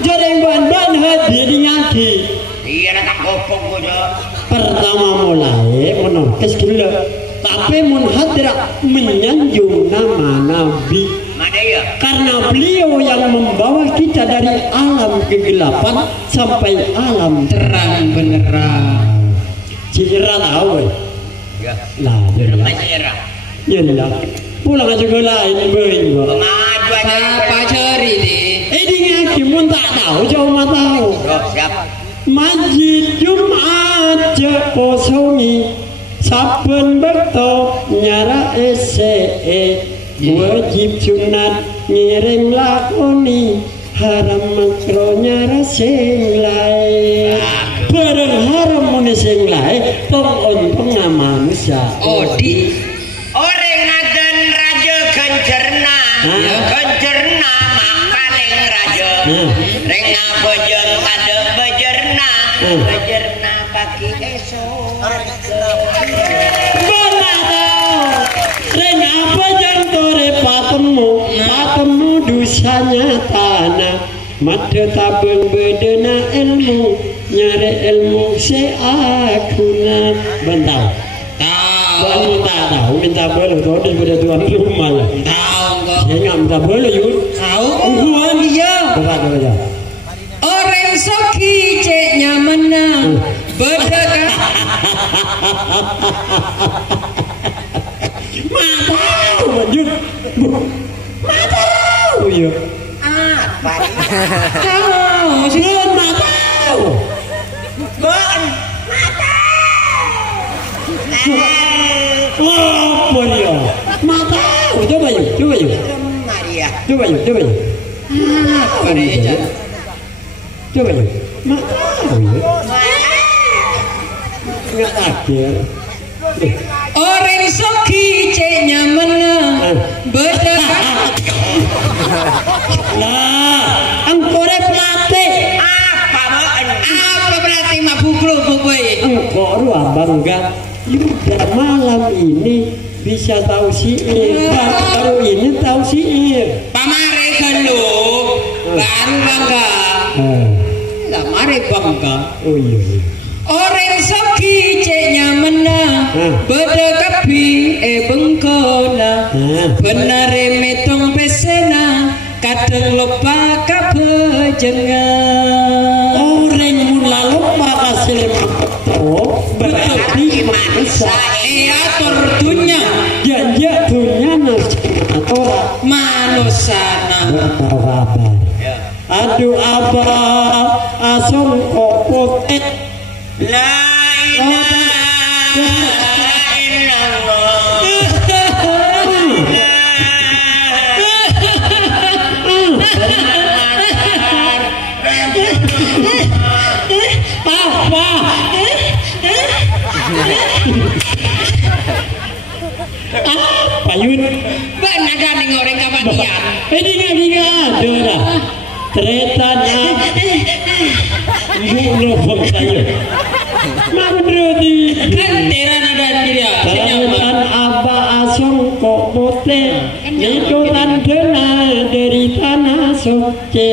jarang ban hadi dinyaki. Iya nak kopong ko dah. Pertama mulai menokes gila, tapi munhadra menyanjung nama Nabi. Mana ya? Karena beliau yang membawa kita dari alam kegelapan sampai alam Terang beneran. Cira tahu Ya. lah jelas Menyerah. jelas pulang aja ke lain beuing Pengajuan Apa cari di? ini ngaki mun tak tahu jauh mah tahu Siap. Masjid Jumat posongi saben bekto nyara wajib sunat ngiring lakoni haram makro nyara sing lae bareng haram mun sing lae pong manusia Odi. Orang ngadan raja gencerna. Gencerna makaling raja. Reng ngabejen kada bejerna. Bejerna pagi esok. Reng apa jantore patemu dosanya tanah mata tabeng bedena ilmu nyari ilmu seakuna bentar Tahu tahu minta boleh tuh daripada tuan rumah ya. Tahu kok. Saya nggak minta boleh yuk. Tahu. Gua Iya. coba aja. Orang soki ceknya menang. Berdekat. Matau lanjut. Matau ya. Apa? Tahu sih. Matau. Bon. Apa dia? Matau. Coba yuk. Maria. Coba yuk. Apa dia? Coba yuk. Matau ya. Nggak akhir. Orang soki ceknya menang. Berdekat. Lah, angkore pelatih. Apa bon? Apa berarti mabuk gue? Engkau ruang bangga. Yuda malam ini bisa tahu sihir. Baru ini tahu sihir. Pamare gelo. Baru bangga. Lah mare bangga. Oh iya. Orang soki ceknya menang. Berdekat bengkola. Benar metong pesena. Kadang lupa kabejengan. Orang mula lupa hasil makto berarti manusia. Iya tortunya Janji dunia atau manusana. tahu kabar. Aduh abah asong kok potet. La ilaha illallah. Payun. Benar ada nih orang kematian. Ini nggak ada lah. Teretanya. Ibu lubang saya. Mau berarti. Kan teran ada dia. Teretan abah asong kok pote. Ikutan dena dari tanah soce.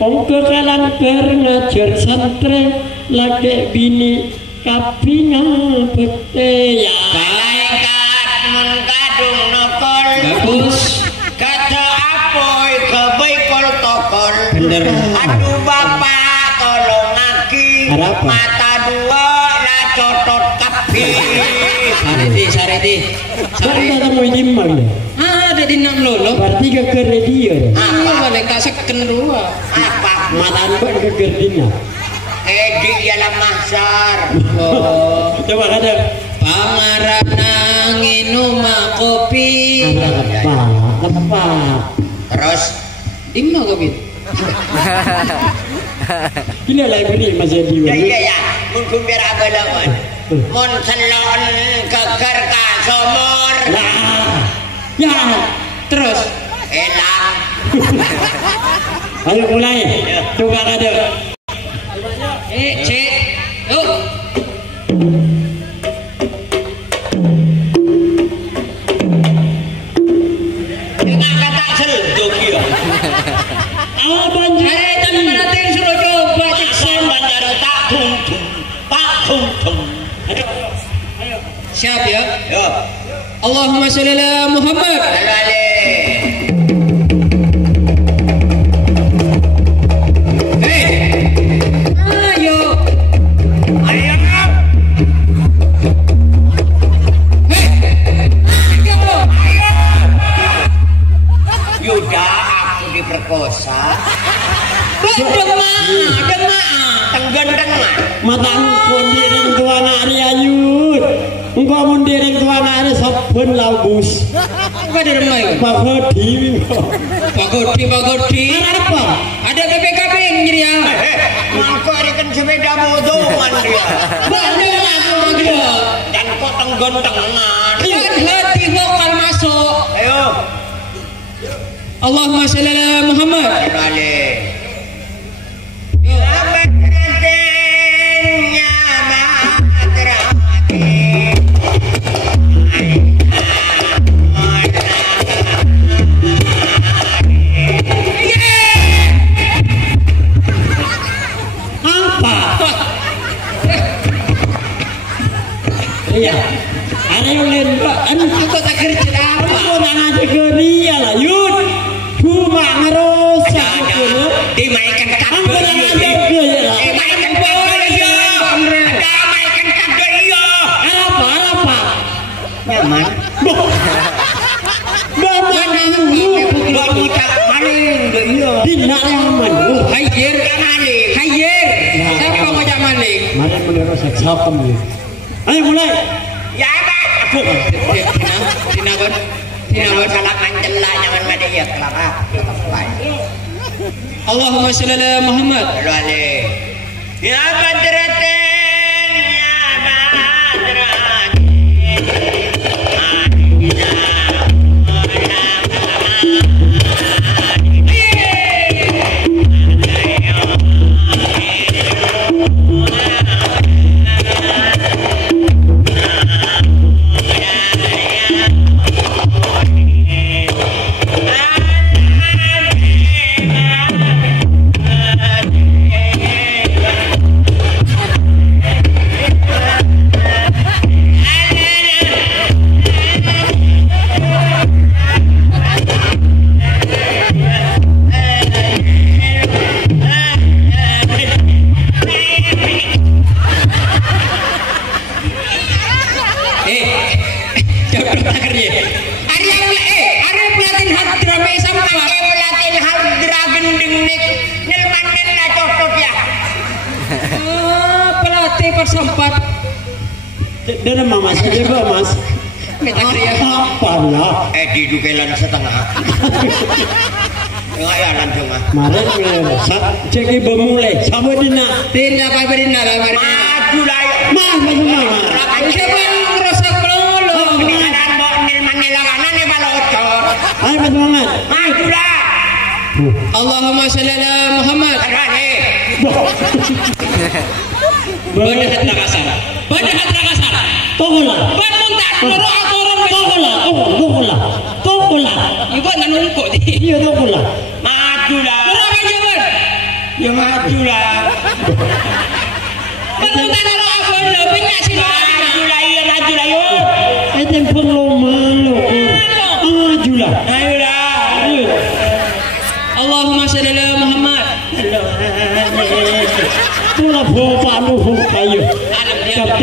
Ongkekalan bernajar santre. Lagi bini kapinya pete ya. Malaikat mengkadung nokol. Bagus. Kata apoy kebaik protokol. Bener. Aduh bapak tolong aki. Ada apa? Mata dua lah cotot kapi. Sariti. Kan kata mau nyimbang deh. Ada di enam lolo. Berarti ke dia. Apa balik tak seken dua. Apa? Mata anda ke gerdingnya. Edi ialah mahsar. Oh. Coba kata. Pamarap nangin kopi. Tepat. Terus Dimana kopi? Gila lah beri masih di. ya. Mun kumpir abalawan. Mun selon keker kasomor. Lah. Ya. Terus Elang. Ayo mulai. Coba kata. cek. Yuk. Dengan kata selduk ya. Abang Tapi perhatiin suruh coba cek. Saya bandara tak tung-tung. Tak tung-tung. Siap ya. Yo. Allahumma sholli ala Muhammad. Halo Ale. Ayo. Ayo. Yuda aku diperkosa. Demak. Tenggen-tengah. mata engkau diring tuan hari ayut. Engkau mun diring tuan hari sabun labus. Apa di rumah itu? Pagodi. Pagodi. Apa? Ada KPKP jadi ya. Aku kan sepeda motoran dia. Bener aku gitu. Dan kok tenggen-tengah. Hati vokal masuk. Ayo. Allahumma sholli ala Muhammad. Halo Ale. Iya. Ada yang tidak yang aman. Hayyir. Hayyir. Siapa ngajak maling? Mari menurut saya kamu. Ayo mulai. Ya Pak. Aku. Tina kon. Kalau kancel lah nyaman mana ya kelapa. Allahumma shalli ala Muhammad. Lalu ale. Ya Badratin, ya Badratin. Sempat Dan mama saja Pak Mas. kita kriya. Apa lah? Di dukelan setengah. Enggak ya langsung ah. Mari cek ibu mulai. Sama dina. Tina pabrina lah mari. Maju lah. Mas mama. Siapa yang ngerosak pelolo? Kanan mbok nilmane kanan e baloco. Ayo Mas semangat. Maju lah. Allahumma shalli ala Muhammad. Arane. Badahat nakasar. Badahat nakasar. Tunggulah. Ban muntak loro aturan Tunggulah. Ibu nanungkok di. Iya tunggulah. Maju lah. Berapa jaman? Ya maju lah. Ban muntak loro aturan banyak sih. Maju lah iya maju lah yo. Tempel lo malu. Majulah. Ayo lah. Allahumma shalli ala Muhammad. Itulah bapak lu kayu.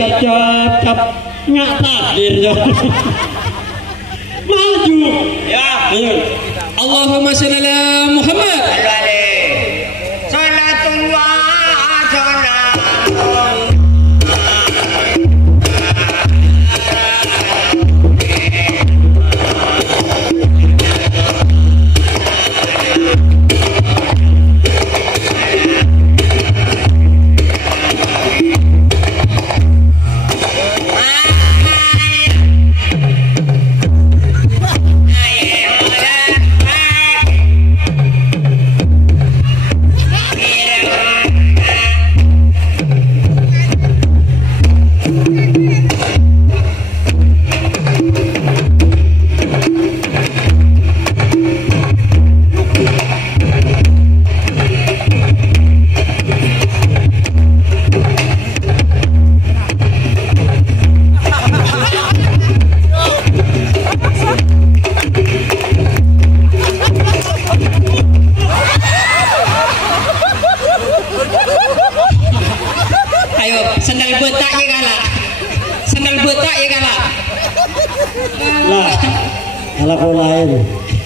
Cap nggak takdir ya. Maju. Ya. Ayo. Allahumma shalli ala Muhammad. Alwale. Salatullah salam. Ayo, sandal botak ya kalah. Sandal botak ya kalah. Lah, kalau kau lain,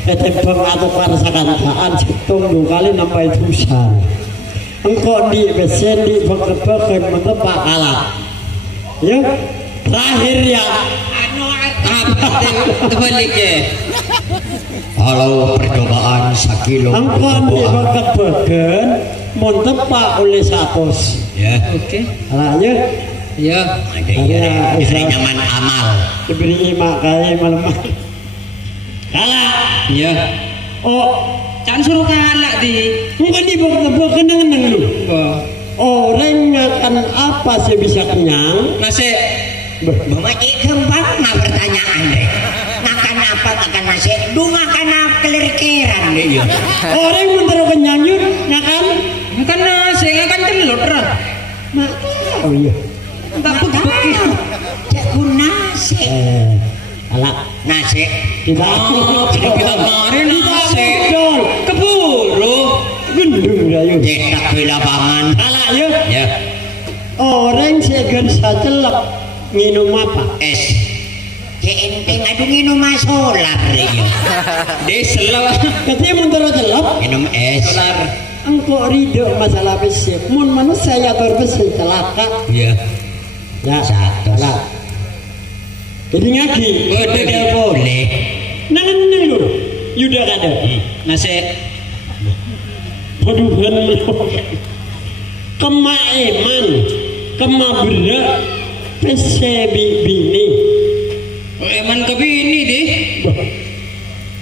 tempeng atau parsakantaan tunggu kali nampai tusan. Engkau di besen di bekerja mentepak kalah. Ya, terakhir ya. Terbalik ya. Kalau percobaan sakilo. Engkau di bekerja mentepak oleh satos. Ya. Oke. Alahnya, Ya. Ada istri nyaman amal. diberi imak kali malam. Kalah. Ya. Oh, Jangan suruh kalah di. bukan di bekerja kenang-kenang lu. Orang akan apa sih bisa kenyang? Nasi. Memakai kembang nggak pertanyaan deh. Makan apa makan nasi? Makan apa kelerkeran deh ya. Orang mentera kenyang yuk, makan. Makan nasi, makan telur lah. Oh iya. Tak putih. Cek nasi. Alah, Nasi. tidak. Kita kemarin nasi. Betul. Keburu. Gendung rayu. Cetak di lapangan. Alah yuk. Ya. Orang segan sacelap minum apa? Es. Cek enteng Aduh minum solar ya. Desel Katanya mun terus jelap. Minum es. solar. Engkau ridho masalah besi. Mun manusia ya besi celaka. Iya. Ya, Satu. lah. Jadi ngaji. Tidak boleh. Nangan dulu. Yuda kada. Nasi Paduhan kemaiman, kemabra, pesebi bini. eman kebini deh.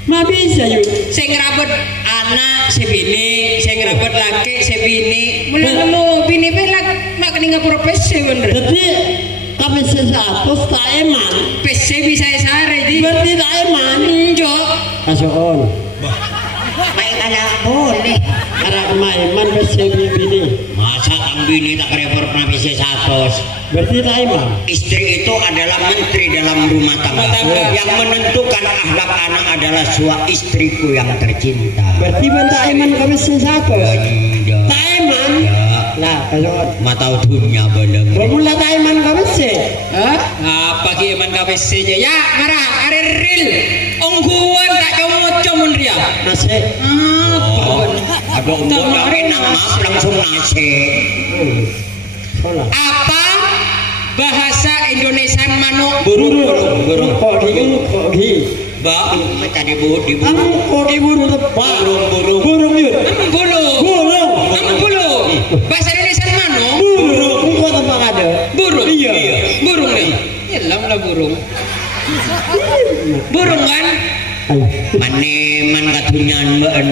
Ma bisa yuk. Saya ngerabet anak sebini, saya ngerabet laki sebini. Mulu bini pelak mak keninga profesi bener. Jadi tapi sesuatu tak eman. PC bisa sare di. Berarti tak eman. Njok. Kasuon. Baik ada boleh. Karena kemaiman pesebi bini. Masa tang bini tak repot profesi 100. Berarti tak eman. Istri itu adalah menteri dalam rumah tangga. Yang menentukan akhlak anak adalah istriku yang tercinta. Berarti tak eman kami sesuatu. Tak eman. Lah kasuon. Mata dunia belum. Bermula tak eman kami se. Hah? Apa ki eman KPC nya? Ya, marah are real. Ongguan tak comot-comon dia. Nasi. Ada umur tapi nama langsung nasi. Apa bahasa Indonesia manuk? Burung. Kogi. Bak, tadi burung di Ang burung. kogi burung tepat. Burung yun. Bulu. Burung. Bulu. Bahasa Indonesia manuk? Burung. Kok tempat ada? Burung. Iya. Burung ya. Yalah lah burung. Burung kan? Maneman katunyan baan.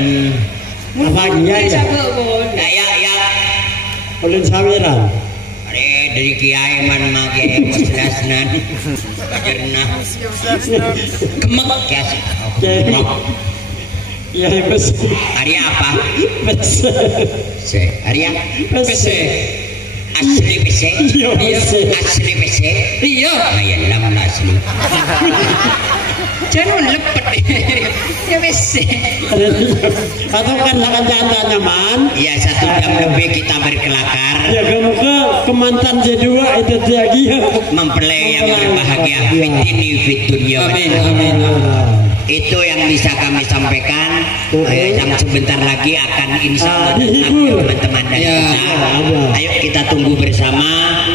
Apa dia ya? Ya. Ulun sawiran. Dari kiai man make jelasnan. Pernah. Kemek. Kias. Ya bes. Hari apa? Bes. Hari Bes. asli PC. Iya bes. Asli PC. Iya. Ayan lang asli. Jangan lepet. Ya wes. Atau kan lakan jantan nyaman. Ya 1 jam lebih kita berkelakar. Ya kamu ke mantan J2 itu lagi ya. Mempelai yang berbahagia. Fitini fit dunia. Amin. Itu yang bisa kami sampaikan. Yang sebentar lagi akan insya Allah datang teman-teman dari kita. Ayo kita tunggu bersama.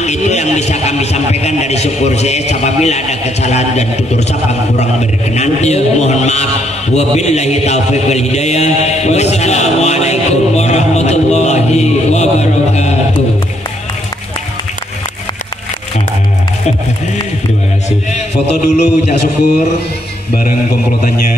Itu yang bisa kami sampaikan dari syukur CS. Apabila ada kesalahan dan tutur sapa kurang berkenan, mohon maaf. Wabillahi taufiq wal hidayah. Wassalamualaikum warahmatullahi wabarakatuh. Terima kasih. Foto dulu Cak Syukur bareng komplotannya.